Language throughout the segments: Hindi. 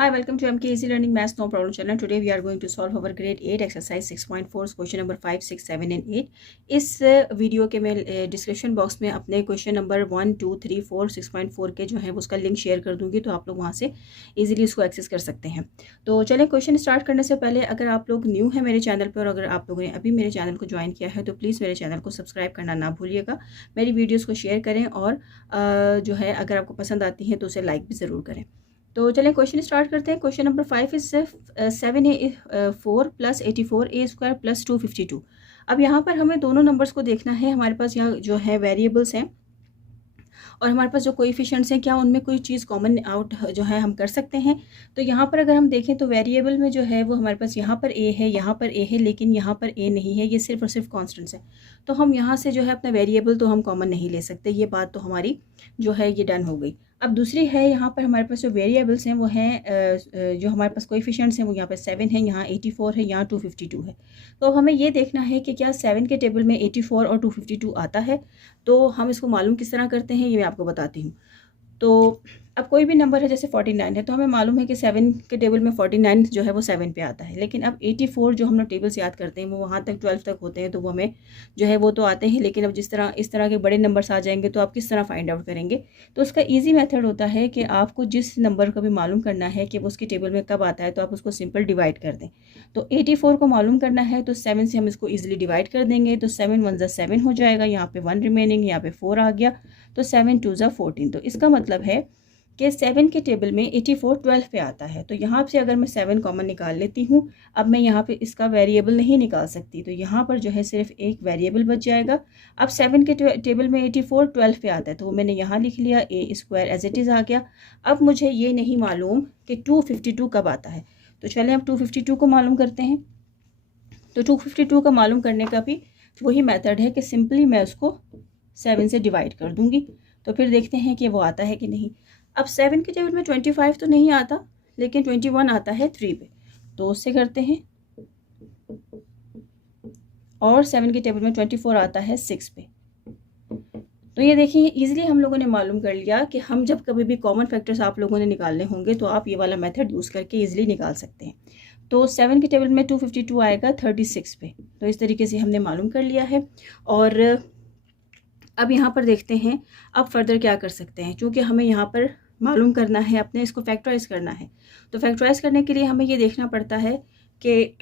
Hi, welcome to MK Easy Learning Maths No Problem channel. Today we are going to solve our grade 8 exercise 6.4 question number 5, 6, 7 and 8. इस वीडियो के मैं डिस्क्रिप्शन बॉक्स में अपने क्वेश्चन नंबर 1, 2, 3, 4, 6.4 के जो है उसका लिंक शेयर कर दूंगी, तो आप लोग वहाँ से इजीली उसको एक्सेस कर सकते हैं। तो चलें, क्वेश्चन स्टार्ट करने से पहले अगर आप लोग न्यू हैं मेरे चैनल पर और अगर आप लोगों ने अभी मेरे चैनल को ज्वाइन किया है तो प्लीज़ मेरे चैनल को सब्सक्राइब करना ना भूलिएगा। मेरी वीडियोज़ को शेयर करें और जो है अगर आपको पसंद आती हैं तो उसे लाइक भी ज़रूर करें। तो चलें क्वेश्चन स्टार्ट करते हैं। Question number 5 is 7a4 plus 84a² plus 252। अब यहाँ पर हमें दोनों नंबर्स को देखना है। हमारे पास यहाँ जो है वेरिएबल्स हैं और हमारे पास जो कोएफिशिएंट्स हैं, क्या उनमें कोई चीज़ कॉमन आउट जो है हम कर सकते हैं। तो यहाँ पर अगर हम देखें तो वेरिएबल में जो है वो हमारे पास यहाँ पर a है, यहाँ पर a है, लेकिन यहाँ पर a नहीं है, ये सिर्फ और सिर्फ कॉन्स्टेंट्स है। तो हम यहाँ से जो है अपना वेरिएबल तो हम कॉमन नहीं ले सकते, ये बात तो हमारी जो है ये डन हो गई। अब दूसरी है, यहाँ पर हमारे पास जो वेरिएबल्स हैं वो हैं जो हमारे पास कोएफिशिएंट्स हैं वो यहाँ पर 7 है, यहाँ 84 है, यहाँ 252 है। तो हमें ये देखना है कि क्या 7 के टेबल में 84 और 252 आता है। तो हम इसको मालूम किस तरह करते हैं ये मैं आपको बताती हूँ। तो अब कोई भी नंबर है, जैसे 49 है, तो हमें मालूम है कि 7 के टेबल में 49 जो है वो 7 पे आता है। लेकिन अब 84 जो हम लोग टेबल्स याद करते हैं वो वहाँ तक 12 तक होते हैं, तो वो हमें जो है वो तो आते हैं। लेकिन अब इस तरह के बड़े नंबर्स आ जाएंगे तो आप किस तरह फाइंड आउट करेंगे। तो उसका ईजी मेथड होता है कि आपको जिस नंबर का भी मालूम करना है कि वो उसकी टेबल में कब आता है, तो आप उसको सिंपल डिवाइड कर दें। तो 84 को मालूम करना है तो 7 से हम इसको ईजिली डिवाइड कर देंगे। तो 7 1 7 हो जाएगा, यहाँ पे 1 रिमेनिंग, यहाँ पे 4 आ गया, तो 7 2 14। तो इसका मतलब है कि 7 के टेबल में 84 12 पे आता है। तो यहाँ से अगर मैं 7 कॉमन निकाल लेती हूँ, अब मैं यहाँ पे इसका वेरिएबल नहीं निकाल सकती, तो यहाँ पर जो है सिर्फ एक वेरिएबल बच जाएगा। अब 7 के टेबल में 84 12 पे आता है, तो वो मैंने यहाँ लिख लिया, a² एज इट इज़ आ गया। अब मुझे ये नहीं मालूम कि 252 कब आता है। तो चलें अब 252 को मालूम करते हैं। तो 252 का मालूम करने का भी वही मेथड है कि सिंपली मैं उसको 7 से डिवाइड कर दूँगी। तो फिर देखते हैं कि वो आता है कि नहीं। अब 7 के टेबल में 25 तो नहीं आता, लेकिन 21 आता है 3 पे, तो उससे करते हैं। और 7 के टेबल में 24 आता है 6 पे। तो ये देखिए इजीली हम लोगों ने मालूम कर लिया कि हम जब कभी भी कॉमन फैक्टर्स आप लोगों ने निकालने होंगे तो आप ये वाला मेथड यूज़ करके इजीली निकाल सकते हैं। तो 7 के टेबल में 252 आएगा 36 पे। तो इस तरीके से हमने मालूम कर लिया है। और अब यहाँ पर देखते हैं अब फर्दर क्या कर सकते हैं। क्योंकि हमें यहाँ पर मालूम करना है, अपने इसको फैक्टराइज करना है, तो फैक्टराइज करने के लिए हमें ये देखना पड़ता है कि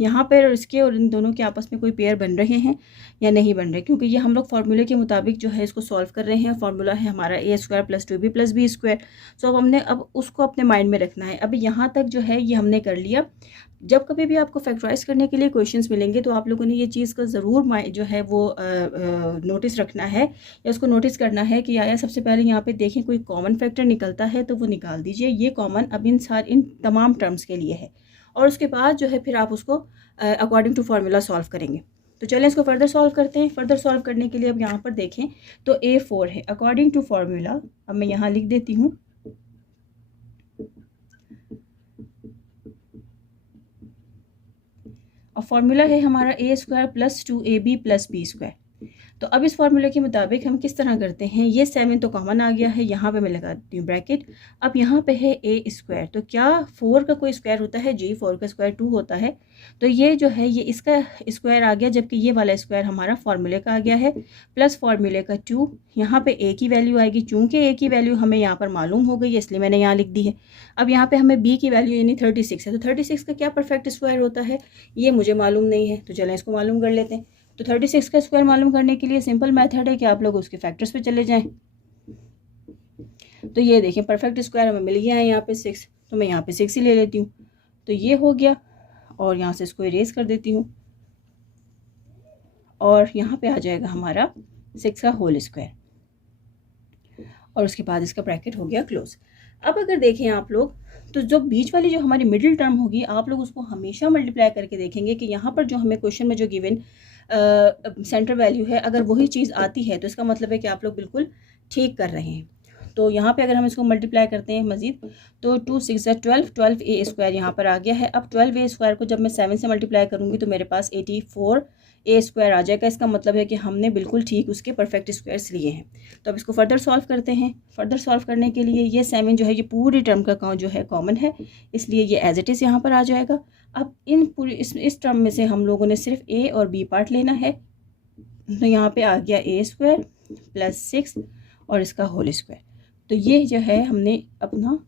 यहाँ पर इसके और इन दोनों के आपस में कोई पेयर बन रहे हैं या नहीं बन रहे, क्योंकि ये हम लोग फार्मूले के मुताबिक जो है इसको सॉल्व कर रहे हैं। फार्मूला है हमारा a² + 2b + b²। सो अब हमने अब उसको अपने माइंड में रखना है। अभी यहाँ तक जो है ये हमने कर लिया। जब कभी भी आपको फैक्टराइज करने के लिए क्वेश्चंस मिलेंगे तो आप लोगों ने ये चीज़ का ज़रूर जो है वो नोटिस रखना है या उसको नोटिस करना है कि या सबसे पहले यहाँ पे देखें कोई कॉमन फैक्टर निकलता है तो वो निकाल दीजिए। ये कॉमन अब इन तमाम टर्म्स के लिए है, और उसके बाद जो है फिर आप उसको अकॉर्डिंग टू फार्मूला सॉल्व करेंगे। तो चलें इसको फर्दर सॉल्व करते हैं। फर्दर सॉल्व करने के लिए अब यहाँ पर देखें तो a4 है अकॉर्डिंग टू फार्मूला। अब मैं यहाँ लिख देती हूँ, और फार्मूला है हमारा a² + 2ab + b²। तो अब इस फार्मूले के मुताबिक हम किस तरह करते हैं, ये 7 तो कॉमन आ गया है, यहाँ पे मैं लगा देती हूँ ब्रैकेट। अब यहाँ पे है a², तो क्या 4 का कोई स्क्वायर होता है जी, 4 का स्क्वायर 2 होता है। तो ये जो है ये इसका स्क्वायर आ गया, जबकि ये वाला स्क्वायर हमारा फार्मूले का आ गया है, प्लस फार्मूले का 2। यहाँ पे a की वैल्यू आएगी, चूँकि a की वैल्यू हमें यहाँ पर मालूम हो गई है इसलिए मैंने यहाँ लिख दी है। अब यहाँ पर हमें b की वैल्यू यानी 36 है, तो 36 का क्या परफेक्ट स्क्वायर होता है ये मुझे मालूम नहीं है, तो चलें इसको मालूम कर लेते हैं। तो 36 का स्क्वायर मालूम करने के लिए सिंपल मेथड है कि आप लोग उसके फैक्टर्स पे चले जाएं। तो ये देखें परफेक्ट स्क्वायर हमें मिल गया है यहाँ पे 6, तो मैं यहाँ पे 6 ही ले लेती हूँ। तो ये हो गया, और यहाँ से इसको इरेज कर देती हूँ, और यहाँ पे आ जाएगा हमारा 6 का होल स्क्वायर, और उसके बाद इसका ब्रैकेट हो गया क्लोज। अब अगर देखें आप लोग तो जो बीच वाली जो हमारी मिडिल टर्म होगी आप लोग उसको हमेशा मल्टीप्लाई करके देखेंगे कि यहाँ पर जो हमें क्वेश्चन में जो गिवन सेंटर वैल्यू है अगर वही चीज़ आती है तो इसका मतलब है कि आप लोग बिल्कुल ठीक कर रहे हैं। तो यहाँ पे अगर हम इसको मल्टीप्लाई करते हैं मज़ीद तो 2 6 12 12a² यहाँ पर आ गया है। अब 12a² को जब मैं 7 से मल्टीप्लाई करूँगी तो मेरे पास 84 ए स्क्वायर आ जाएगा। इसका मतलब है कि हमने बिल्कुल ठीक उसके परफेक्ट स्क्वायर्स लिए हैं। तो अब इसको फर्दर सॉल्व करते हैं। फर्दर सॉल्व करने के लिए ये 7 जो है ये पूरी टर्म का जो है कॉमन है, इसलिए ये एज इट इज़ यहाँ पर आ जाएगा। अब इन पूरी इस टर्म में से हम लोगों ने सिर्फ ए और बी पार्ट लेना है। तो यहाँ पे आ गया ए स्क्वायर प्लस 6 और इसका होल स्क्वायर। तो ये जो है हमने अपना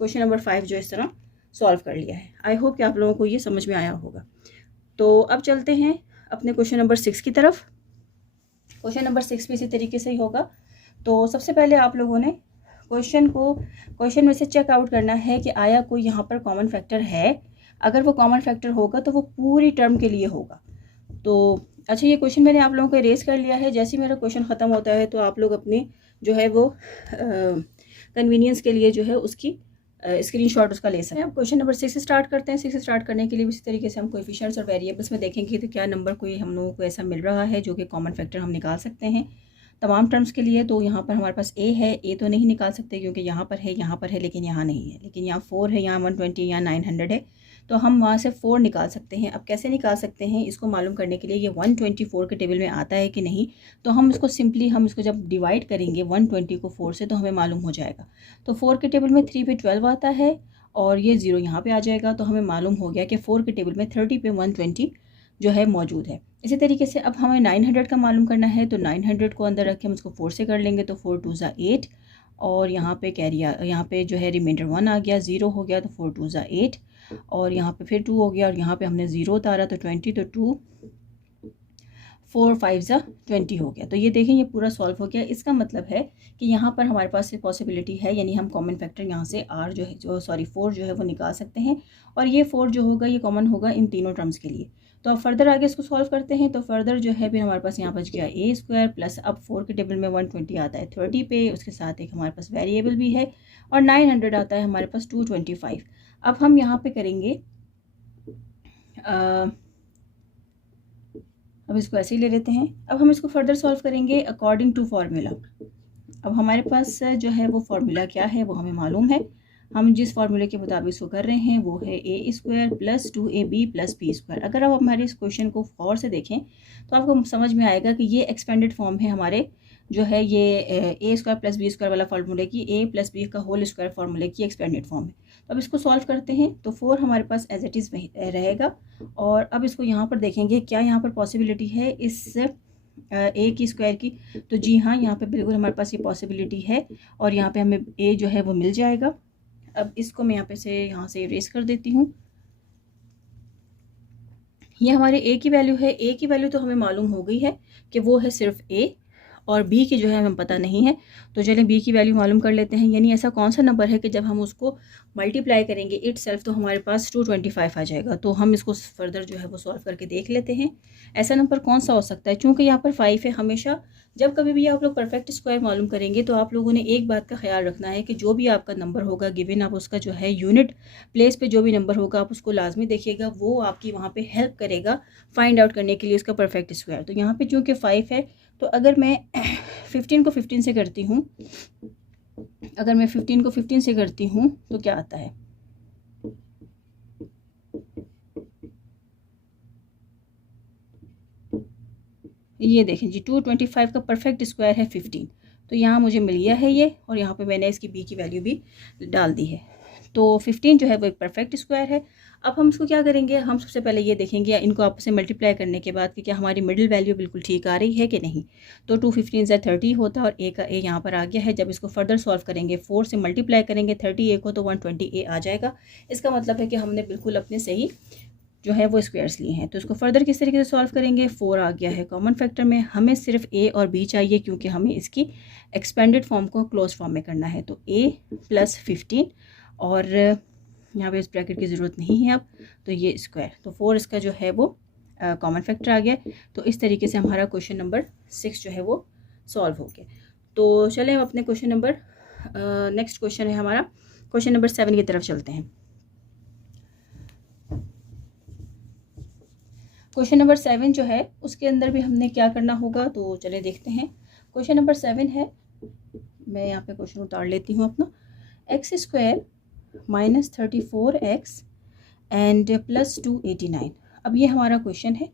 क्वेश्चन नंबर 5 जो इस तरह सॉल्व कर लिया है। आई होप कि आप लोगों को ये समझ में आया होगा। तो अब चलते हैं अपने क्वेश्चन नंबर 6 की तरफ। क्वेश्चन नंबर 6 भी इसी तरीके से ही होगा। तो सबसे पहले आप लोगों ने क्वेश्चन में से चेकआउट करना है कि आया कोई यहाँ पर कॉमन फैक्टर है। अगर वो कॉमन फैक्टर होगा तो वो पूरी टर्म के लिए होगा। तो अच्छा, ये क्वेश्चन मैंने आप लोगों को इरेज कर लिया है। जैसे ही मेरा क्वेश्चन ख़त्म होता है तो आप लोग अपनी जो है वो कन्वीनियंस के लिए जो है उसकी स्क्रीनशॉट उसका ले सकते हैं। अब क्वेश्चन नंबर 6 स्टार्ट करते हैं। 6 स्टार्ट करने के लिए इसी तरीके से हम कोएफिशिएंट्स और वेरिएबल्स में देखेंगे तो क्या नंबर कोई हम लोगों को ऐसा मिल रहा है जो कि कॉमन फैक्टर हम निकाल सकते हैं तमाम टर्म्स के लिए। तो यहाँ पर हमारे पास ए है, ए तो नहीं निकाल सकते क्योंकि यहाँ पर है लेकिन यहाँ नहीं है। लेकिन यहाँ 4 है, यहाँ 120, यहाँ 900 है, तो हम वहाँ से 4 निकाल सकते हैं। अब कैसे निकाल सकते हैं इसको मालूम करने के लिए ये 124 के टेबल में आता है कि नहीं, तो हम इसको सिंपली हम इसको जब डिवाइड करेंगे 120 को 4 से तो हमें मालूम हो जाएगा। तो 4 के टेबल में 3 पे 12 आता है और ये 0 यहाँ पे आ जाएगा। तो हमें मालूम हो गया कि 4 के टेबल में 30 पे 120 जो है मौजूद है। इसी तरीके से अब हमें 900 का मालूम करना है। तो 900 को अंदर रख के हम इसको 4 से कर लेंगे तो 4 2 8 और यहाँ पे यहाँ पे जो है रिमाइंडर 1 आ गया, 0 हो गया तो 4 2 8 और यहाँ पे फिर 2 हो गया और यहाँ पे हमने 0 उतारा तो 20, तो 2 4 5 20 हो गया। तो ये देखें ये पूरा सॉल्व हो गया। इसका मतलब है कि यहाँ पर हमारे पास ये पॉसिबिलिटी है, यानी हम कॉमन फैक्टर यहाँ से r जो है 4 जो है वो निकाल सकते हैं और ये 4 जो होगा ये कॉमन होगा इन तीनों टर्म्स के लिए। तो अब फर्दर आगे इसको सॉल्व करते हैं। तो फर्दर जो है फिर हमारे पास यहाँ बच गया ए स्क्वायर प्लस अब 4 के टेबल में 120 आता है 30 पे, उसके साथ एक हमारे पास वेरिएबल भी है और 900 आता है हमारे पास 225। अब हम यहाँ पे करेंगे अब इसको ऐसे ही ले लेते हैं। अब हम इसको फर्दर सॉल्व करेंगे अकॉर्डिंग टू फार्मूला। अब हमारे पास जो है वो फार्मूला क्या है वो हमें मालूम है। हम जिस फार्मूले के मुताबिक इसको कर रहे हैं वो है a square plus 2ab plus b square. अगर आप हमारे इस क्वेश्चन को गौर से देखें तो आपको समझ में आएगा कि ये एक्सपेंडेड फॉर्म है हमारे जो है ये ए स्क्वायर प्लस बी स्क्वायर वाला फार्मूले की ए प्लस बी का होल स्क्वायर फार्मूले की एक्सपेंडेड फॉर्म है। तो अब इसको सॉल्व करते हैं। तो 4 हमारे पास एज इट इज़ रहेगा और अब इसको यहाँ पर देखेंगे क्या यहाँ पर पॉसिबिलिटी है इस ए की स्क्वायर की। तो जी हाँ, यहाँ पे बिल्कुल हमारे पास ये पॉसिबिलिटी है और यहाँ पे हमें ए जो है वो मिल जाएगा। अब इसको मैं यहाँ से इरेज कर देती हूँ। ये हमारे ए की वैल्यू है। ए की वैल्यू तो हमें मालूम हो गई है कि वो है सिर्फ ए और बी की जो है हमें पता नहीं है। तो चलिए बी की वैल्यू मालूम कर लेते हैं। यानी ऐसा कौन सा नंबर है कि जब हम उसको मल्टीप्लाई करेंगे इट सेल्फ तो हमारे पास 225 आ जाएगा। तो हम इसको फर्दर जो है वो सॉल्व करके देख लेते हैं ऐसा नंबर कौन सा हो सकता है। चूँकि यहाँ पर 5 है, हमेशा जब कभी भी आप लोग परफेक्ट स्क्वायर मालूम करेंगे तो आप लोगों ने एक बात का ख्याल रखना है कि जो भी आपका नंबर होगा गिवन, आप उसका जो है यूनिट प्लेस पे जो भी नंबर होगा आप उसको लाजमी देखिएगा, वो आपकी वहाँ पे हेल्प करेगा फाइंड आउट करने के लिए उसका परफेक्ट स्क्वायर। तो यहाँ पे चूँकि 5 है तो अगर मैं 15 को 15 से करती हूँ, अगर मैं 15 को 15 से करती हूँ तो क्या आता है, ये देखें जी 225 का परफेक्ट स्क्वायर है 15। तो यहाँ मुझे मिल गया है ये और यहाँ पे मैंने इसकी बी की वैल्यू भी डाल दी है। तो 15 जो है वो एक परफेक्ट स्क्वायर है। अब हम इसको क्या करेंगे, हम सबसे पहले ये देखेंगे इनको आपस में मल्टीप्लाई करने के बाद कि क्या हमारी मिडिल वैल्यू बिल्कुल ठीक आ रही है कि नहीं। तो 2 15 से 30 होता है और ए का ए यहाँ पर आ गया है। जब इसको फर्दर सॉल्व करेंगे 4 से मल्टीप्लाई करेंगे 30 ए को तो 120 ए आ जाएगा। इसका मतलब है कि हमने बिल्कुल अपने सही जो है वो स्क्वायर्स लिए हैं। तो इसको फर्दर किस तरीके से सॉल्व करेंगे, 4 आ गया है कॉमन फैक्टर में, हमें सिर्फ ए और बी चाहिए क्योंकि हमें इसकी एक्सपेंडेड फॉर्म को क्लोज फॉर्म में करना है। तो ए प्लस 15 और यहाँ पे इस ब्रैकेट की ज़रूरत नहीं है अब, तो ये स्क्वायर, तो 4 इसका जो है वो कॉमन फैक्टर आ गया। तो इस तरीके से हमारा क्वेश्चन नंबर 6 जो है वो सॉल्व हो गया। तो चलें हम अपने क्वेश्चन नंबर नेक्स्ट क्वेश्चन है हमारा क्वेश्चन नंबर 7 की तरफ चलते हैं। क्वेश्चन नंबर 7 जो है उसके अंदर भी हमने क्या करना होगा, तो चले देखते हैं। क्वेश्चन नंबर 7 है, मैं यहाँ पे क्वेश्चन उतार लेती हूँ अपना, x square minus 34x and plus 289। अब ये हमारा क्वेश्चन है।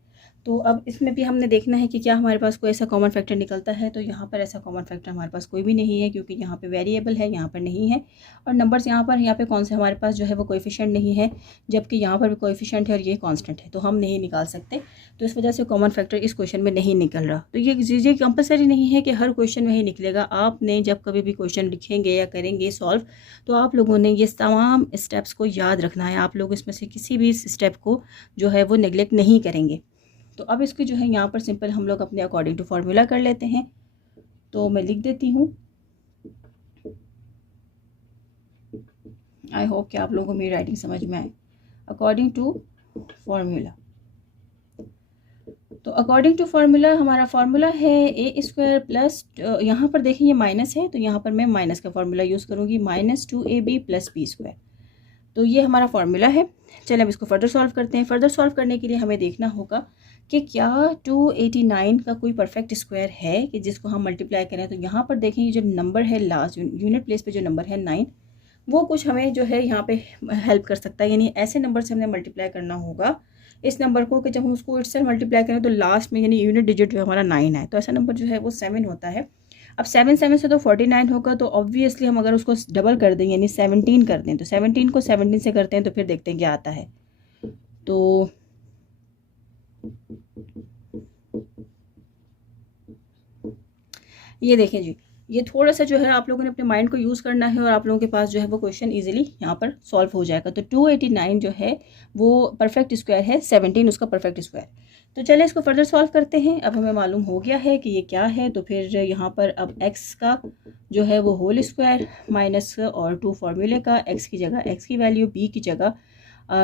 तो अब इसमें भी हमने देखना है कि क्या हमारे पास कोई ऐसा कॉमन फैक्टर निकलता है। तो यहाँ पर ऐसा कॉमन फैक्टर हमारे पास कोई भी नहीं है, क्योंकि यहाँ पे वेरिएबल है, यहाँ पर नहीं है। और नंबर्स यहाँ पे कौन से हमारे पास जो है वो कोएफिशिएंट नहीं है, जबकि यहाँ पर भी कोएफिशिएंट है और ये कांस्टेंट है, तो हम नहीं निकाल सकते। तो इस वजह से कॉमन फैक्टर इस क्वेश्चन में नहीं निकल रहा। तो ये कंपलसरी नहीं है कि हर क्वेश्चन में ही निकलेगा। आपने जब कभी भी क्वेश्चन लिखेंगे या करेंगे सॉल्व, तो आप लोगों ने ये तमाम स्टेप्स को याद रखना है। आप लोग इसमें से किसी भी स्टेप को जो है वो नेगलेक्ट नहीं करेंगे। तो अब इसकी जो है यहाँ पर सिंपल हम लोग अपने अकॉर्डिंग टू फार्मूला कर लेते हैं। तो मैं लिख देती हूँ। आई होप कि आप लोगों को मेरी राइटिंग समझ में आए। अकॉर्डिंग टू फार्मूला, तो अकॉर्डिंग टू फार्मूला हमारा फार्मूला है ए स्क्वायर प्लस, यहाँ पर देखें ये माइनस है, तो यहाँ पर मैं माइनस का फार्मूला यूज़ करूँगी, -2ab प्लस बी स्क्वायर। तो ये हमारा फार्मूला है। चलिए अब इसको फर्दर सॉल्व करते हैं। फर्दर सॉल्व करने के लिए हमें देखना होगा कि क्या 289 का कोई परफेक्ट स्क्वायर है कि जिसको हम मल्टीप्लाई करें। तो यहाँ पर देखें ये जो नंबर है लास्ट यूनिट प्लेस पे जो नंबर है 9, वो कुछ हमें जो है यहाँ पे हेल्प कर सकता है। यानी ऐसे नंबर से हमने मल्टीप्लाई करना होगा इस नंबर को कि जब हम उसको इससे मल्टीप्लाई करें तो लास्ट में यानी यूनिट डिजिट जो हमारा 9 है। तो ऐसा नंबर जो है वो 7 होता है। अब 7 से तो 49 होगा, तो ऑब्वियसली हम अगर उसको डबल कर दें यानी 17 कर दें, तो 17 को 17 से करते हैं तो फिर देखते हैं क्या आता है। तो ये देखें जी, ये थोड़ा सा जो है आप लोगों ने अपने माइंड को यूज़ करना है और आप लोगों के पास जो है वो क्वेश्चन इजीली यहाँ पर सॉल्व हो जाएगा। तो 289 जो है वो परफेक्ट स्क्वायर है, 17 उसका परफेक्ट स्क्वायर। तो चलिए इसको फर्दर सॉल्व करते हैं। अब हमें मालूम हो गया है कि ये क्या है। तो फिर यहाँ पर अब x का जो है वो होल स्क्वायर माइनस और 2 फार्मूले का, x की जगह x की वैल्यू, b की जगह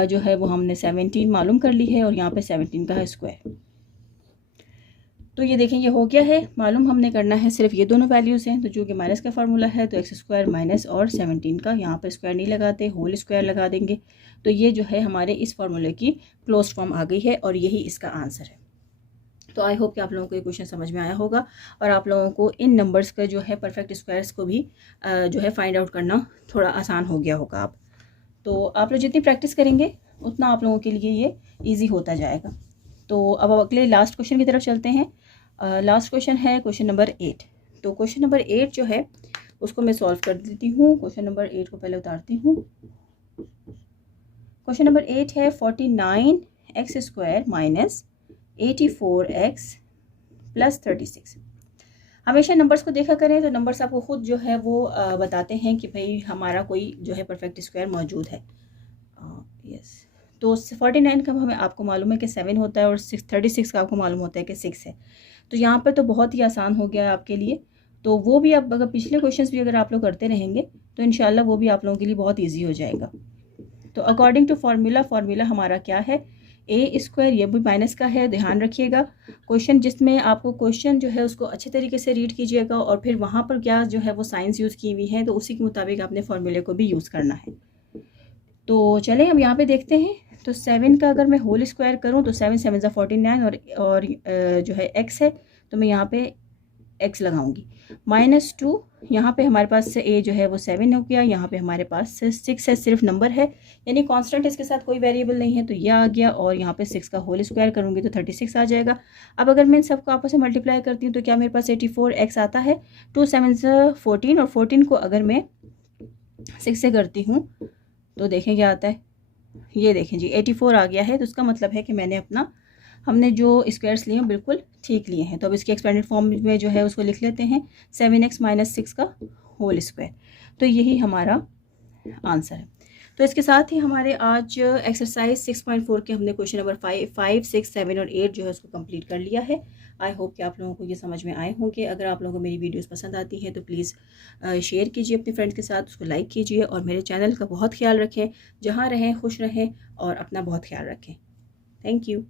जो है वो हमने 17 मालूम कर ली है और यहाँ पर 17 का है स्क्वायर। तो ये देखें ये हो गया है। मालूम हमने करना है सिर्फ ये दोनों वैल्यूज़ हैं। तो जो कि माइनस का फार्मूला है तो एक्स स्क्वायर माइनस और 17 का, यहाँ पर स्क्वायर नहीं लगाते, होल स्क्वायर लगा देंगे। तो ये जो है हमारे इस फार्मूले की क्लोज फॉर्म आ गई है और यही इसका आंसर है। तो आई होप कि आप लोगों को ये क्वेश्चन समझ में आया होगा और आप लोगों को इन नंबर्स का जो है परफेक्ट स्क्वायर्स को भी जो है फाइंड आउट करना थोड़ा आसान हो गया होगा। आप तो आप लोग जितनी प्रैक्टिस करेंगे उतना आप लोगों के लिए ये ईजी होता जाएगा। तो अब अगले लास्ट क्वेश्चन की तरफ चलते हैं। लास्ट क्वेश्चन है क्वेश्चन नंबर 8। तो क्वेश्चन नंबर 8 जो है उसको मैं सॉल्व कर देती हूँ। क्वेश्चन नंबर 8 को पहले उतारती हूँ। क्वेश्चन नंबर 8 है 49x square minus 84x plus 36। हमेशा नंबर्स को देखा करें तो नंबर्स आपको खुद जो है वो बताते हैं कि भाई हमारा कोई जो है परफेक्ट स्क्वायर मौजूद है। यस, तो 49 का हमें आपको मालूम है कि 7 होता है और 36 का आपको मालूम होता है कि 6 है। तो यहाँ पर तो बहुत ही आसान हो गया है आपके लिए। तो वो भी आप अगर पिछले क्वेश्चंस भी अगर आप लोग करते रहेंगे तो इंशाल्लाह वो भी आप लोगों के लिए बहुत ईजी हो जाएगा। तो अकॉर्डिंग टू फार्मूला हमारा क्या है, ए स्क्वायर, ये भी माइनस का है, ध्यान रखिएगा। क्वेश्चन जिसमें आपको क्वेश्चन जो है उसको अच्छे तरीके से रीड कीजिएगा और फिर वहाँ पर क्या जो है वो साइंस यूज़ की हुई है तो उसी के मुताबिक आपने फार्मूले को भी यूज़ करना है। तो चलें हम यहाँ पे देखते हैं। तो 7 का अगर मैं होल स्क्वायर करूँ तो 7 7 ज़ा 49 और जो है x है तो मैं यहाँ पे x लगाऊंगी। -2 यहाँ पे हमारे पास से a जो है वो 7 हो गया, यहाँ पे हमारे पास से 6 है, सिर्फ नंबर है यानी कांस्टेंट, इसके साथ कोई वेरिएबल नहीं है तो ये आ गया। और यहाँ पे 6 का होल स्क्वायर करूँगी तो 36 आ जाएगा। अब अगर मैं इन सबको आपस में मल्टीप्लाई करती हूँ तो क्या मेरे पास 84x आता है। 2 7 ज़ा 14 और 14 को अगर मैं 6 से करती हूँ तो देखें क्या आता है। ये देखें जी 84 आ गया है। तो इसका मतलब है कि हमने जो स्क्वायर्स लिए हैं बिल्कुल ठीक लिए हैं। तो अब इसके एक्सपेंडेड फॉर्म में जो है उसको लिख लेते हैं 7x माइनस 6 का होल स्क्वायर। तो यही हमारा आंसर है। तो इसके साथ ही हमारे आज एक्सरसाइज 6.4 के हमने क्वेश्चन नंबर 5, 6, 7 और 8 जो है उसको कंप्लीट कर लिया है। आई होप कि आप लोगों को ये समझ में आए होंगे। अगर आप लोगों को मेरी वीडियोस पसंद आती हैं तो प्लीज़ शेयर कीजिए अपने फ्रेंड्स के साथ, उसको लाइक कीजिए और मेरे चैनल का बहुत ख्याल रखें। जहाँ रहें खुश रहें और अपना बहुत ख्याल रखें। Thank you.